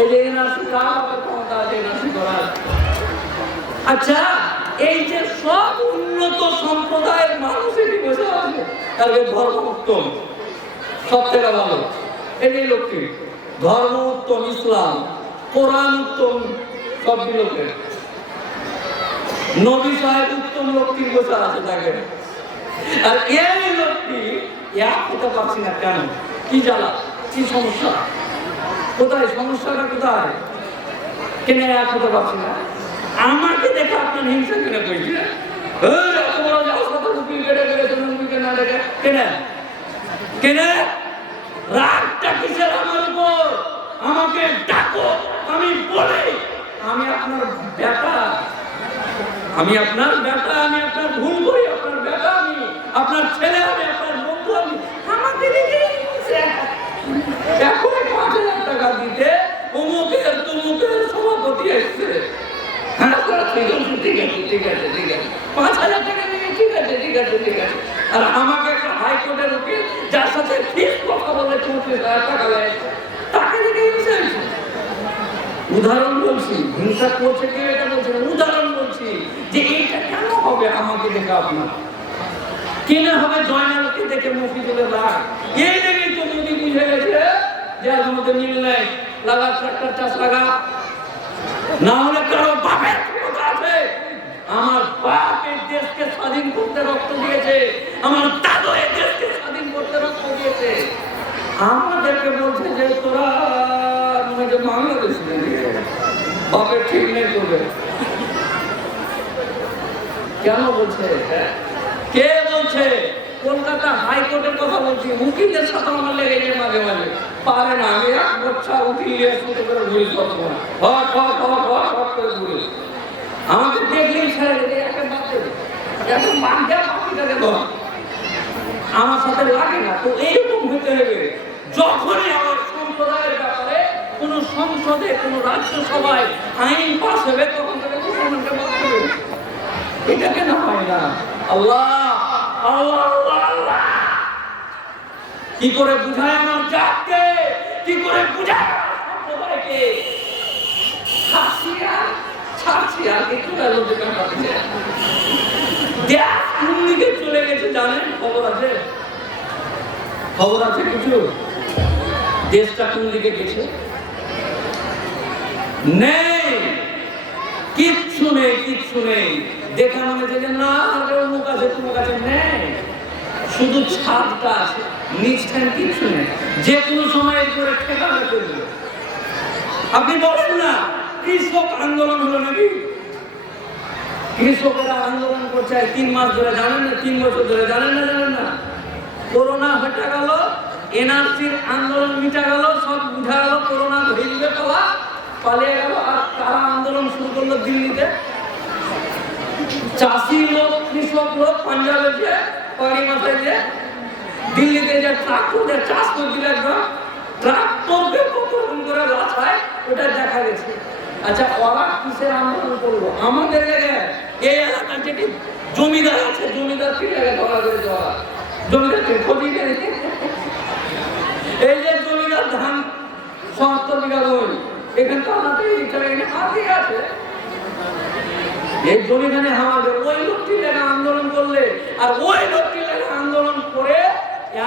এই যে এনআরসি কার ক্ষমতা আছে এনআরসি করার? আচ্ছা, এই যে সব উন্নত সম্প্রদায়ের মানুষ এটি বসে আছে, তাদের ধর্ম উত্তম, সব থেকে ভালো এই যে লোকটি, ধর্ম উত্তম ইসলাম, কোরআন উত্তম, সব লোকের নবী সাহেব উত্তম লোকটি বসে আছে তাকে। আর এই লোকটি এক হতে পারছি না কেন? কি জ্বালা, কি সমস্যা, কোথায় সমস্যাটা, কোথায় কেন এক হতে পারছি না? আমাকে দেখে আপনার হিংসা কিনে বলছে, রাগটা কিসের আমার উপর? আমাকে ডাকো, আমি বলি আমি আপনার বেটা, আমি আপনার বেটা, আমি আপনার ভুল করি, আপনার বেটা আমি, আপনার ছেলে আমি, আপনার বন্ধু আমি, আমাকে এখন 5,000 টাকা দিতে অমুকের তমুকের সভাপতি এসছে। হ্যাঁ ঠিক আছে ঠিক আছে ঠিক আছে, 5,000 টাকা দিয়ে ঠিক আছে ঠিক আছে ঠিক আছে। আর আমাকে একটা হাইকোর্টের উকিল যার সাথে ফিস কথা বলে 34,000 টাকা দেয়, তাকে দেখে হিংসা হয়েছে। উদাহরণ বলছি, হিংসা করছে কেউ এটা বলছে না, উদাহরণ বলছি যে এইটা কেন হবে আমাকে দেখে আপনার, কেন হবে জয়নালকে দেখে মফিজুলের রাগ? এই দেখেই তো মোদি বুঝে গেছে যে আর আমাদের মিল নেই, লাগা ট্রাক্টর চাষ লাগা, না হলে কারো বাপের ক্ষমতা আছে। আমার বাপ এই দেশকে স্বাধীন করতে রক্ত দিয়েছে, আমার দাদু এই দেশকে স্বাধীন করতে রক্ত দিয়েছে। আমাদেরকে বলছে যে তোরা বাংলাদেশ বাপের ঠিক নেই করবে, কেন বলছে? কে বলছে? কলকাতা হাইকোর্টের কথা বলছি, উকিলদের সাথে আমার লেগে যায় মাঝে মাঝে, পারে না। আমি এক বচ্চা উকিল নিয়ে শুরু করে ঘুরি সবসময়, করে ঘুরি, আমাকে দেখলেই ছেড়ে দেবে, একটা বাচ্চা এখন বাচ্চা বাচ্চাটাকে ধর, আমার সাথে লাগে না। তো এইরকম হতে হবে, যখনই আমার সম্প্রদায়ের ব্যাপারে কোন সংসদে, কোন রাজ্যসভায় আইন পাস হবে, তখন তাকে মুসলমানকে বাদ দেবে। এটা কেন হয় না? আল্লাহ আল্লাহ আল্লাহ, কি করে বুঝায় আমার জাতকে, কি করে বুঝায় সম্প্রদায়কে? চলে গেছে জানেন? খবর আছে? খবর আছে কিছু? দেশটা কোন দিকে গেছে? নেই, কিচ্ছু নেই, কিচ্ছু নেই। দেখানো হয়েছে যে না অমুক আছে তোমার কাছে নেই, শুধু ছাদটা আছে, নিচখান কিচ্ছু নেই। যে কোনো সময় করে ঠেকানো করবে। আপনি বলেন না কৃষক আন্দোলন হলো নাকি? কৃষকেরা আন্দোলন করছে 3 মাস ধরে, জানেন না? 3 বছর ধরে, জানেন না? জানেন না? করোনা হটে গেল, এনআরসির আন্দোলন মিটা গেল, সব বুঝা গেল, করোনা ধরে দিবে পালা, পালিয়ে গেল। আর তারা আন্দোলন শুরু করলো দিল্লিতে। চাষি লোক, কৃষক লোক পাঞ্জাবে যে পানি মাথায় যে দিল্লিতে যে ট্রাক্টর দিয়ে চাষ করছিল, একদম ট্রাক্টরকে কত করে বাছায়, ওটা দেখা গেছে। আচ্ছা, ওরা কিসের আন্দোলন করলো? আমাদের এই এলাকার যেটি জমিদার আছে, জমিদার কি জায়গায় ধরা করে দেওয়া, জমিদারকে খোঁজি নেই। এই যে জমিদার ধান ৭০ বিঘা জমি, এখানে তো আমাদের হাতি আছে, এই জমিদানে হাওয়াবে ওই লোকটি লেখা আন্দোলন করলে, আর ওই লোকটি লেখা আন্দোলন করে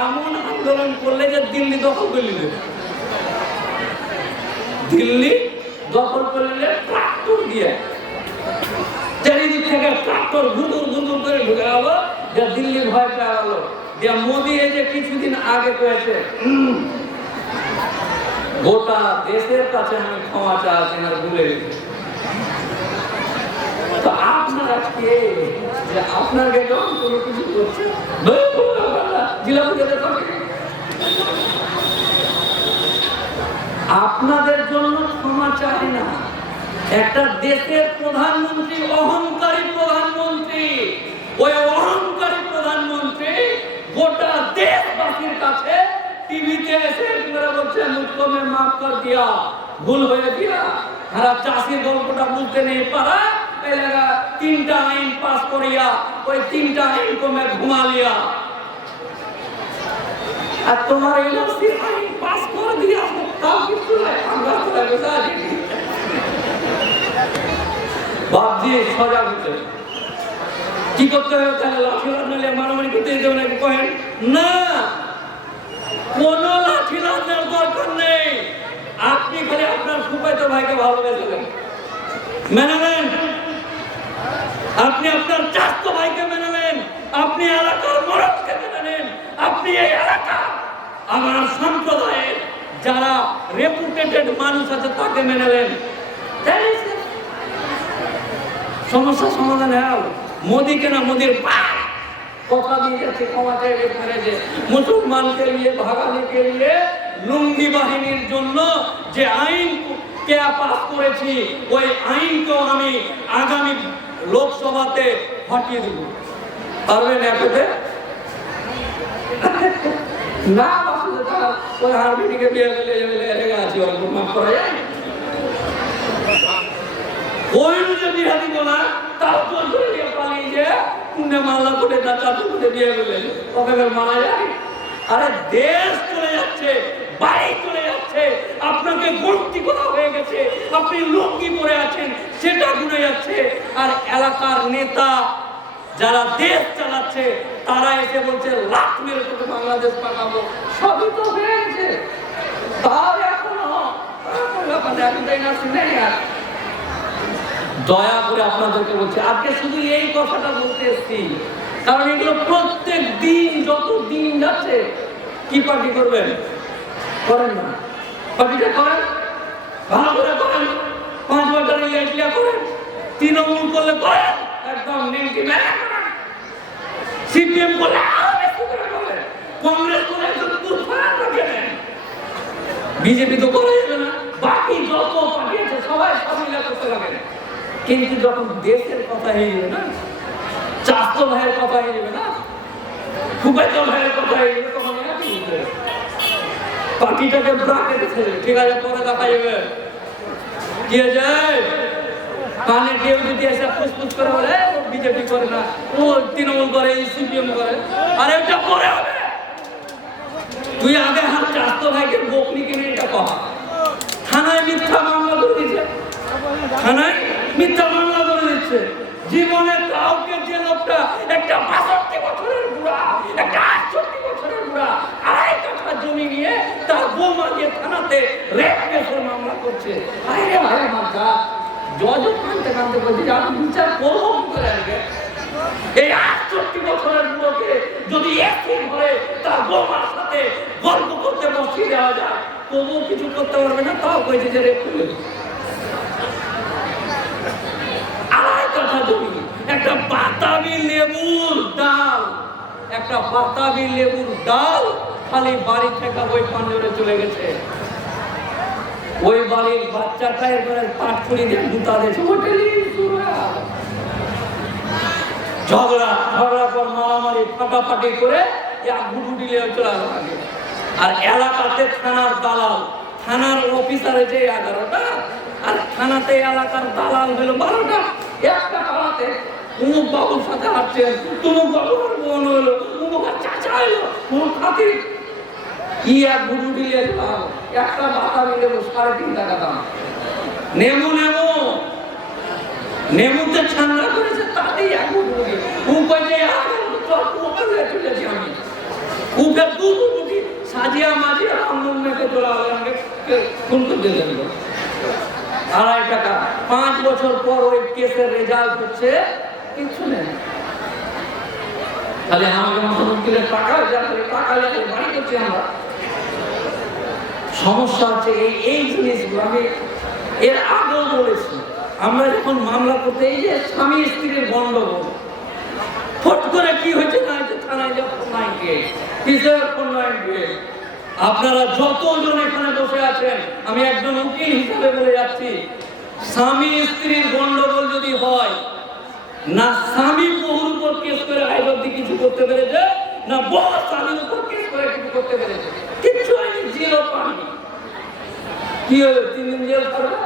এমন আন্দোলন করলে যে দিল্লি দখল করে নিল। দিল্লি দখল করে নিলে ট্রাক্টর দিয়ে, চারিদিক থেকে ট্রাক্টর গুঁদুর গুঁদুর করে ঢুকে গেল, যে দিল্লি ভয় পেয়ে গেল। যে মোদি এই যে কিছুদিন আগে কয়েছে, গোটা দেশের কাছে আমি ক্ষমা চাচ্ছি না, ভুলে গেছি। তো আপনারা কে যে আপনাকে যখন কোনো কিছু করছে আপনাদের জন্য ক্ষমা চাই না। একটা দেশের প্রধানমন্ত্রী, অহংকারী প্রধানমন্ত্রী, ওই অহংকারী প্রধানমন্ত্রী গোটা দেশবাসীর কাছে টিভিতে এসে বলছে মুঝকো মে মাফ কর দিয়া, ভুল হয়ে দিয়া। আর চাষির গল্পটা বলতে নেই পারা, 3টা আইন পাস করিয়া ওই 3টা আইন को मैं घुमा लिया। আর তোমার এনআরসি আইন পাস করে দিয়া তাও কিছু নাই, আমরা বাপজি সজাগ হতে কি করতে হবে তাহলে? লাঠি নিলে মারামারি করতে যেতে হবে নাকি? কহেন না, কোন লাঠি লাগানোর দরকার নেই। আপনি খালি আপনার ফুফায়তো ভাইকে ভালোবেসেছেন, মেনে নেন। আপনি আপনার চাচাতো ভাইকে মেনে নেন, আপনি এলাকার মরদকে মেনে নেন, আপনি এই এলাকা আমার সম্প্রদায়ের যারা রেপুটেটেড মানুষ আছে তাকে মেনে নেন। সমস্যা সমাধান হয়। মোদীকে না, মোদীর কথা দিয়ে যাচ্ছে ক্ষমা চাইবে যে মুসলমানকে নিয়ে ভাগানিকে নিয়ে লুঙ্গি বাহিনীর জন্য যে আইন কে পাস করেছি ওই আইনকেও আমি আগামী লোকসভাতে হটিয়ে দেব। পারবেন একসাথে? না, ওই হারবিটিকে বিয়ে মিলে রেগে আছি, ওরকম মাফ করা যায়? ওই যে বিহারি বলা তাও জোর করে নিয়ে পালিয়ে যে পুণ্যে মাল্লা করে তার চাচু করে বিয়ে মিলে ওকে মারা যায়। আরে দেশ চলে যাচ্ছে, বাড়ি চলে যাচ্ছে, আপনাকে গন্তি করা হয়ে গেছে, আপনি লুঙ্গি পরে আছেন সেটা ঘুরে যাচ্ছে। আর এলাকার নেতা যারা দেশ চালাচ্ছে তারা এসে বলছে লাখ মেরে তোকে বাংলাদেশ পাঠাবো। সবই তো হয়ে গেছে, তাও এখনো দয়া করে আপনাদেরকে বলছি, আজকে শুধু এই কথাটা বলতে এসেছি কারণ এগুলো প্রত্যেক দিন যত দিন যাচ্ছে কি পার্টি করবেন? করেন না, পার্টিটা করেন, ভালো করে করেন, 5 বছরের ইলেকশন করেন, তৃণমূল করলে করেন, একদম নেমকি মেলা করেন, সিপিএম করলে আরো বেশি করে করেন, কংগ্রেস করলে একদম তুফান রেখে দেন। বিজেপি তো করা যাবে না, বাকি যত পার্টি আছে সবাই সব মিলে করতে লাগবে। কিন্তু যখন দেশের কথা হয়ে যাবে না, চাচাতো ভাইয়ের কথা হয়ে যাবে না, ফুফাতো ভাইয়ের কথা হয়ে যাবে, তখন পার্টিটাকে ব্রাকেটে ছেড়ে ঠিক আছে পরে দেখা যাবে। কি যায় কানে কেউ যদি এসে ফুসফুস করে বলে ও বিজেপি করে না, ও তৃণমূল করে, সিপিএম করে, আর এটা পরে হবে। তুই আগে হাত চাচাতো ভাইকে বকনি কিনে এটা কহ। থানায় মিথ্যা মামলা করে দিচ্ছে, থানায় মিথ্যা মামলা করে দিচ্ছে। জীবনে কাউকে যে লোকটা একটা 62 বছরের বুড়া, একটা 68 বছরের বুড়া 2.5 কাঠা জমি নিয়ে তার বৌমাকে থানাতে রেপ কেসের মামলা করছে। আরে ভাই মাথা জজ কানতে কানতে বলছে যে আমি বিচার করবো কি করে? আগে এই 68 বছরের বুড়োকে যদি একই ঘরে তার বৌমার সাথে গল্প করতে বসিয়ে দেওয়া যায় তবুও কিছু করতে পারবে না, তাও কইছে যে রেপ করে। একটা বাতাবি লেবুর ডাল, একটা বাতাবি লেবুর ডাল খালি বাড়ি থেকে ওই পাঞ্জরে চলে গেছে। ওই বাড়ির বাচ্চাটা এবারে পাট ছুরি দিয়ে গুতা দিয়েছে, ঝগড়া পর মারামারি ফাটাফাটি করে আর এলাকাতে থানার দালাল, থানার অফিসার যে 11টা আর থানাতে এলাকার দালাল হলো 12টা। একটা পাড়াতে উমুক বাবুর সাথে হাঁটছেন, তুমুক বাবুর বোন হলো, উমুক চাচা হলো, উমুক খাতি কি এক গুরু দিলে একটা বাতা মিলে 3.5 টাকা দাম। নেমু নেমু নেমুতে ঠান্ডা করেছে তাতেই এক গুরু দিয়ে উপায় চলেছি আমি উঠে দুটি সাজিয়া মাজিয়া আঙুল মেখে তোলা ফোন করতে দেবেন 2.5 টাকা। 5 বছর পর ওই কেসের রেজাল্ট হচ্ছে কিছু নেই, তাহলে আমাকে মুখ্যমন্ত্রীর টাকা টাকা লাগে বাড়ি করছি আমরা। সমস্যা হচ্ছে এই জিনিসগুলো আমি এর আগেও বলেছি। আমরা যখন মামলা করতে এই যে স্বামী স্ত্রীর গন্ডগোল ফট করে কি হয়েছে না থানায় যখন আপনারা যতজন এখানে বসে আছেন আমি একজন উকিল হিসেবে বলে যাচ্ছি, স্বামী স্ত্রীর গন্ডগোল যদি হয় না স্বামী বহুর উপর কেস করে আইন অব্দি কিছু করতে পেরেছে, না বউ স্বামীর উপর কেস করে কিছু করতে পেরেছে, কিচ্ছু হয়নি, জেলও পানি। কি হলো 3 দিন জেল করবে?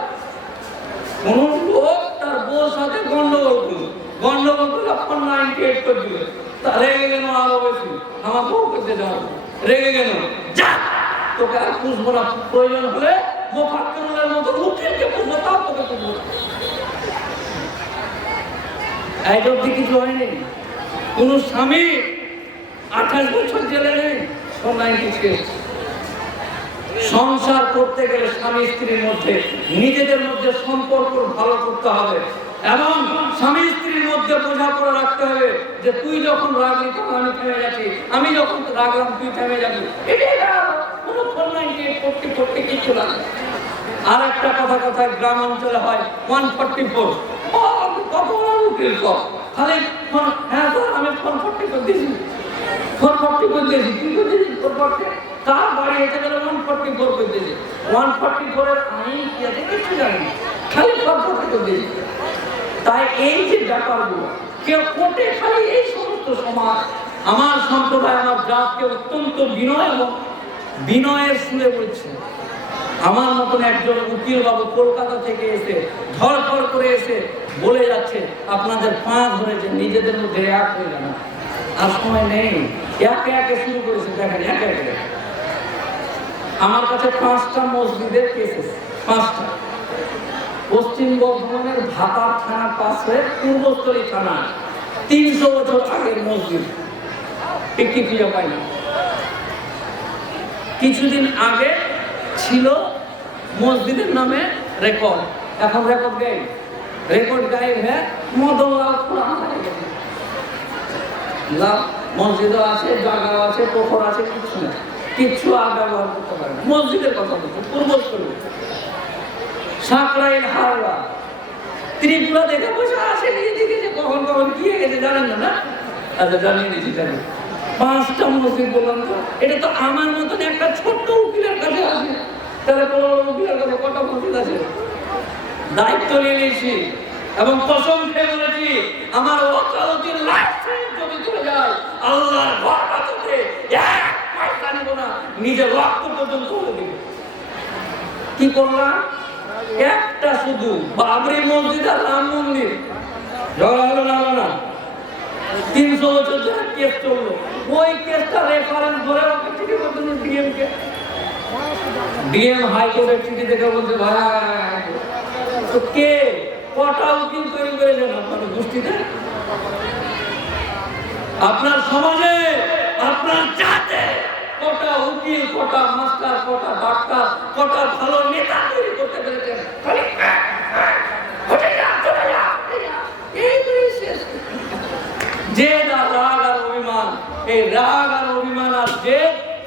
কোন লোক তার বউর সাথে গন্ডগোল করলো, গন্ডগোল করলে 98 করে দিল, তা রেগে গেল আরো বেশি, আমার বউ করতে যাও রেগে গেল, যা তোকে আর খুঁজবো না, প্রয়োজন হলে মোফাক্কিরের মতো উকিলকে বুঝবো, তাও তোকে বুঝবো। এই অবধি কিছু হয়নি। কোন স্বামী 28 বছর জেলে নেই। সংসার করতে গেলে স্বামী স্ত্রীর মধ্যে নিজেদের মধ্যে সম্পর্ক ভালো করতে হবে এবং স্বামী স্ত্রীর মধ্যে বোঝাপড়া রাখতে হবে যে তুই যখন রাগলি তখন আমি থেমে যাচ্ছি, আমি যখন রাগলাম তুই থেমে যাবি। এটাই কোনো করতে করতে কিছু লাগে। আর একটা কথায় গ্রাম অঞ্চলে হয় 144 কত উকিল কর খালি হ্যাঁ স্যার আমি 440 করে দিয়েছি, 440 করে দিয়েছি, কি করে দিয়েছি 440, তার বাড়ি এসে গেলে 144 করে দিয়েছি। 144 এর আইন কি আছে কিছু জানি না, খালি 440 করে দিয়েছি। তাই এই যে ব্যাপারগুলো কেউ কোর্টে খালি এই সমস্ত সমাজ, আমার সম্প্রদায় আমার জাতকে অত্যন্ত বিনয় এবং বিনয়ের সুরে বলছে। আমার মতন একজন উকিল বাবু কলকাতা থেকে এসে ধরফর করে এসে বলে যাচ্ছে আপনাদের পা ধরেছে, নিজেদের মধ্যে এক হয়ে যাবে। আর সময় নেই, একে একে শুরু করেছে। দেখেন একে একে আমার কাছে 5টা মসজিদের কেস এসেছে, 5টা। পশ্চিম বর্ধমানের ভাতার থানার পাশে পূর্বস্থলী থানা, 300 বছর আগের মসজিদ, একটি খুঁজে পাই না। কিছুদিন আগে ছিল মসজিদের নামে রেকর্ড, এখন রেকর্ড গাইব, রেকর্ড গাইব হ্যাঁ মদনলাল মসজিদও আছে, জায়গাও আছে, পুকুর আছে, কিছু নেই, কিচ্ছু আর ব্যবহার করতে পারে না। মসজিদের কথা বলছে পূর্বস্থলী সাঁকরাইল হাওড়া ত্রিপুরা দেখে বসে আসে নিয়ে দেখেছে কখন কখন কি গেছে জানেন না? না আচ্ছা জানিয়ে দিচ্ছি, জানি 5টা মসজিদ বললাম তো। এটা তো আমার মতন একটা ছোট্ট উকিলের কাছে আছে, তাহলে বড় উকিলের কাছে কটা মসজিদ আছে? দায়িত্ব নিয়ে নিয়েছি এবং কসম খেয়ে বলেছি আমার ওকালতির লাইসেন্স যদি চলে যায় আল্লাহর ঘর বাঁচাতে এক পয়সা নিব না, নিজের রক্ত পর্যন্ত তুলে দিব। কি করলাম? একটা শুধু বাবরি মসজিদ আর রাম মন্দির ঝগড়া হলো না, হলো না, 300 বছর ধরে কেস চললো। ওই কেসটা রেফারেন্স ধরে ওকে চিঠি করতে ডিএমকে, ডিএম হাইকোর্টের চিঠি দেখে বলছে ভাই তো কে কটা উকিল তৈরি করেছেন আপনার গোষ্ঠীতে, আপনার সমাজে, আপনার জাতে কটা উকিল, কটা মাস্টার, কটা ডাক্তার, কটা ভালো নেতা তৈরি করতে পেরেছেন? যে রাগ আর অভিমান, এই রাগ আর অভিমান আর যে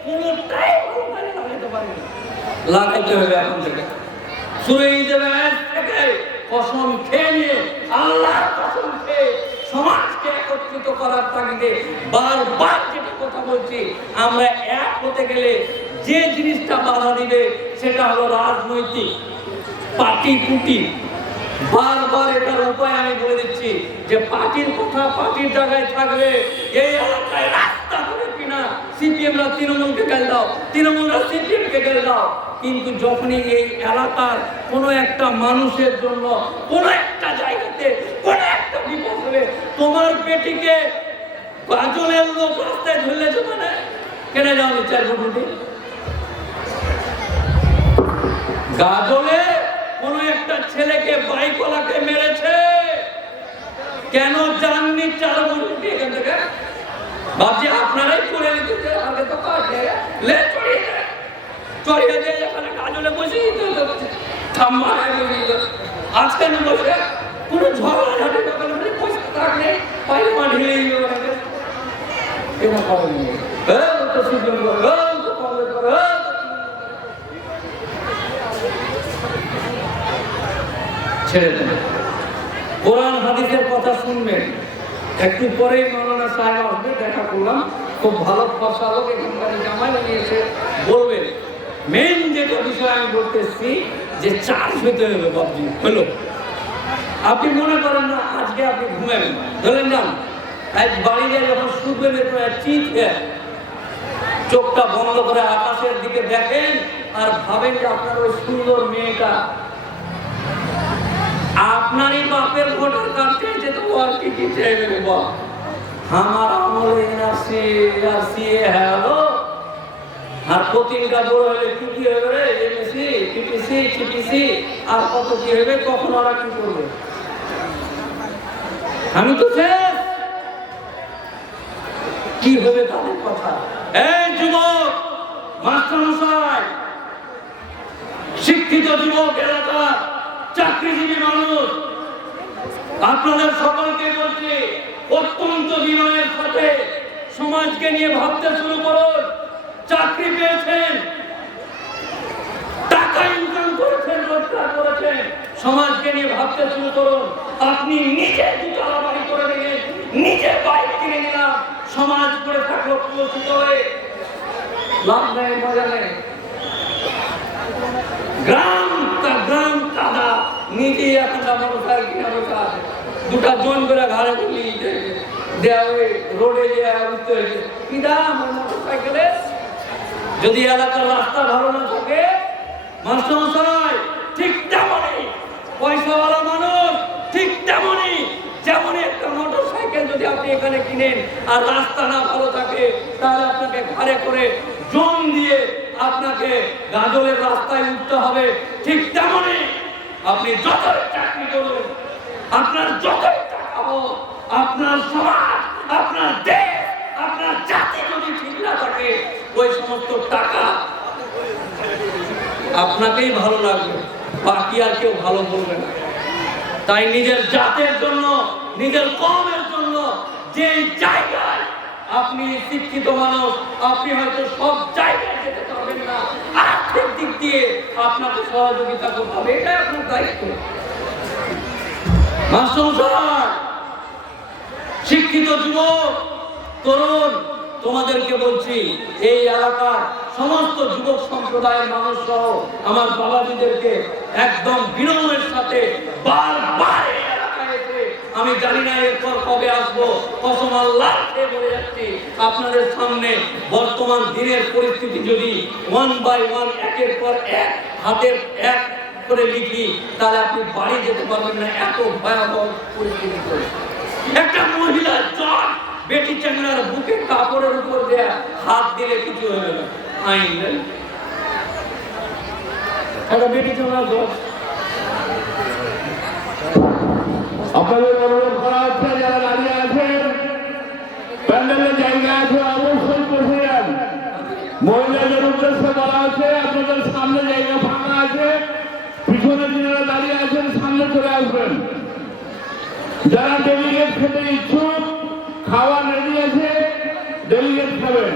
কোনটাই লাগাইতে পারে না, লাগাইতে হবে এখন থেকে। শুরু দেবে থেকে কসম খেয়ে নিয়ে, আল্লাহর কসম খেয়ে সমাজকে একত্রিত করার তাগিদে বারবার যেটা কথা বলছি, আমরা এক হতে গেলে যে জিনিসটা বাধা দিবে সেটা হলো রাজনৈতিক পার্টি কুটি। বারবার এটার উপায় আমি বলে দিচ্ছি যে পার্টির কথা পার্টির জায়গায় থাকবে। এই এলাকায় রাস্তা করে কিনা সিপিএমরা তৃণমূলকে গেল দাও, তৃণমূলরা সিপিএমকে গেল দাও, কিন্তু যখনই এই এলাকার কোনো একটা মানুষের জন্য কোনো একটা জায়গাতে কোনো একটা বিপদ হলে তোমার বেটিকে গাজলের লোক রাস্তায় ধরলেছে মানে কেনে যাও বিচার করতে? গাজলে কোন একটা ছেলেকে বাইকওয়ালাকে মেরেছে, কেন জাননি 4 বছর এখান থেকে? ভাবছি আপনারাই করে নিতে, আগে তো লে চড়িয়ে দেয়, চড়িয়ে দিয়ে এখানে গাজলে বসে আজকের বসে কোনো ঝগড়াঝাটি ব্যাপারে মানে পয়সা থাকলে পাইলে মা ঢেলে এরা করেন ছেড়ে দেন। কোরআন হাদিসের কথা শুনবেন। একটু পরেই মৌলানা সাহেব আসবে, দেখা করলাম, খুব ভালো ফসা লোক, এখানকার জামাই উনি এসে বলবেন। মেন যেটা বিষয় আমি বলতেছি যে চার্জ হইতে হবে বাবজি হলো। আপনি মনে করেন না আজকে আপনি ঘুমাবেন, ধরেন যান এক বাড়িতে যখন শুনবেন চিত চোখটা বন্ধ করে আকাশের দিকে দেখেন আর ভাবেন যে আপনার ওই সুন্দর মেয়েটা আপনারই বাপের ভোটার কার্ড চেয়েছে, তো আর কি কি চাইবে আমার আমলে এনআরসি হ্যালো আর প্রতিটা বড় হলে কি কি হবে, এমএসি, টিপিসি, টিপিসি, আর কত কি হবে, কখন ওরা কি করবে? আমি তো শেষ। কি হবে তাদের কথা? এই যুবক, মাস্টারমশাই, শিক্ষিত যুবক, এলাকা চাকরিজীবী মানুষ, আপনাদের সকলকে বলছি, অত্যন্ত বিনয়ের সাথে সমাজকে নিয়ে ভাবতে শুরু করুন। চাকরি পেয়েছেন, টাকা ইনকাম করেছেন, রোজগার করেছেন, সমাজকে নিয়ে ভাবতে শুরু করুন। আপনি নিজে দুতলা বাড়ি করে নিলেন, নিজে বাইক কিনে নিলাম, সমাজ করে থাকলো প্রতিষ্ঠিত হয়ে, লাভ নেই, মজা নেই। গ্রাম কাদা, নিজে এখন মোটরসাইকেল কিনে বসে আছে, দুটা জন করে ঘাড়ে তুলি দেওয়া রোডে দেওয়া উঠতে হয়েছে। কি দাম মোটরসাইকেলে? যদি এলাকার রাস্তা ভালো না থাকে, মাস্টারমশাই, ঠিক তেমনই পয়সাওয়ালা মানুষ, ঠিক তেমনই, যেমনই একটা মোটরসাইকেল যদি আপনি এখানে কিনেন আর রাস্তা না ভালো থাকে, তাহলে আপনাকে ঘাড়ে করে জন দিয়ে আপনাকে গাজলের রাস্তায় উঠতে হবে। ঠিক তেমনই আপনি যতই চাকরি করুন, আপনার যতই টাকা হোক, আপনার সমাজ, আপনার দেশ, আপনার জাতি যদি ঠিক না থাকে, ওই সমস্ত টাকা আপনাকেই ভালো লাগবে, বাকি আর কেউ ভালো বলবে না। তাই নিজের জাতের জন্য, নিজের কমের জন্য, যে জায়গায় আপনি শিক্ষিত মানুষ, আপনি হয়তো সব জায়গায় যেতে পারবেন না, আর্থিক দিক দিয়ে আপনাকে সহযোগিতা করতে হবে, এটাই আপনার দায়িত্ব। মাস্টারমশাই, শিক্ষিত যুবক, তরুণ, তোমাদেরকে বলছি, এই এলাকার সমস্ত যুবক সম্প্রদায়ের মানুষ সহ আমার বাবাজিদেরকে একদম বিনয়ের সাথে বারবার এই এলাকায় এসে, আমি জানি না এরপর কবে আসবো, কসম আল্লাহ বলে যাচ্ছি আপনাদের সামনে, বর্তমান দিনের পরিস্থিতি যদি 1 by 1 একের পর এক হাতের এক করে লিখি, তাহলে আপনি বাড়ি যেতে পারবেন না, এত ভয়াবহ পরিস্থিতি। একটা মহিলা জ্বর, বেটি চ্যাংড়ার বুকে কাপড়ের উপর দেয়া হাত দিলে কিছু হবে না, আইন একটা বেটি চ্যাংড়ার জ্বর। আপনাদের অনুরোধ করা হচ্ছে, যারা দাঁড়িয়ে আছেন, প্যান্ডেলের জায়গা আছে, অবশ্যই বসে যান। মহিলাদের উদ্দেশ্যে বলা হচ্ছে, আপনাদের সামনে জায়গা ফাঁকা আছে, পিছনে যারা দাঁড়িয়ে আছেন সামনে চলে আসবেন। যারা ডেলিগেট খেতে ইচ্ছুক, খাওয়া রেডি আছে, ডেলিগেট খাবেন।